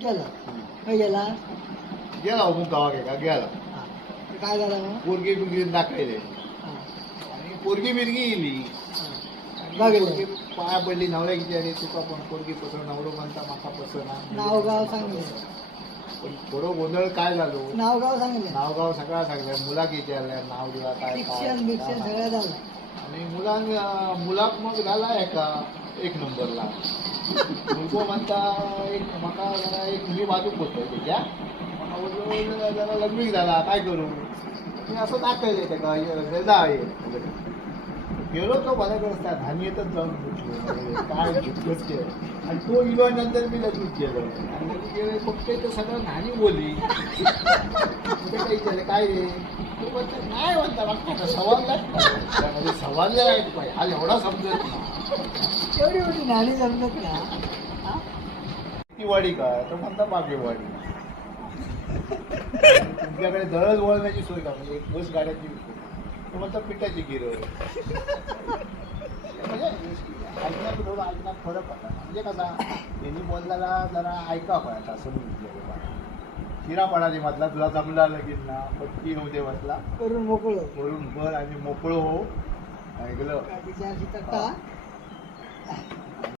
गेला खंय गेला गेला हो गावाक एका गेला हा. काय झालं मग पोरगी बिरगी दाखयले हा. आणि पोरगी बिरगी येयली बघितलं. पोरगी पाया पडली नवऱ्या किती अरे तुका पण पोरगी पसंत नवरो म्हणता म्हाका पसंत नाव गाव सांगले पण थोडं गोंधळ काय झालो नाव गाव सांगले नाव गाव सगळा सांगलं मुला किती आल्या नाव दिला काय शिक्षण बिक्षण सगळं झालं आणि मुलाक मग झाला एका एक नंबरला मुलगो म्हणता एक म्हाका जरा एक मुली बाजूक बसतो त्याच्या म्हाका बोललो जरा लग्नीक झाला काय करू मी असं दाखवले त्याका जा गेलो तो बऱ्या रस्ता धानी येतच जाऊन भेटलो काय झुकच केलं आणि तो इलो नंतर मी लगेच गेलो आणि लगेच गेले फक्त ते सगळं धानी बोलली काही विचारले काय रे तो म्हणतो नाही म्हणता बघता सवाल सवाल हा एवढा समजत नाही एवढी मोठी नाणी जमत ना हा? ती वाडी काय तर म्हणता बागेवाडी तुमच्याकडे दररोज वळण्याची सोय का म्हणजे एक बस गाड्याची तो म्हणता पिठाची गिरं म्हणजे ऐकण्यात थोडं ऐकण्यात फरक पडला म्हणजे कसा यांनी बोलल्याला जरा ऐका पाहिजे असं म्हटलं शिरा पडाली म्हटला तुला जमला लगेच ना पटकी नव्हते म्हटला करून मोकळं वरून बर आणि मोकळं हो ऐकलं तिच्या तट्टा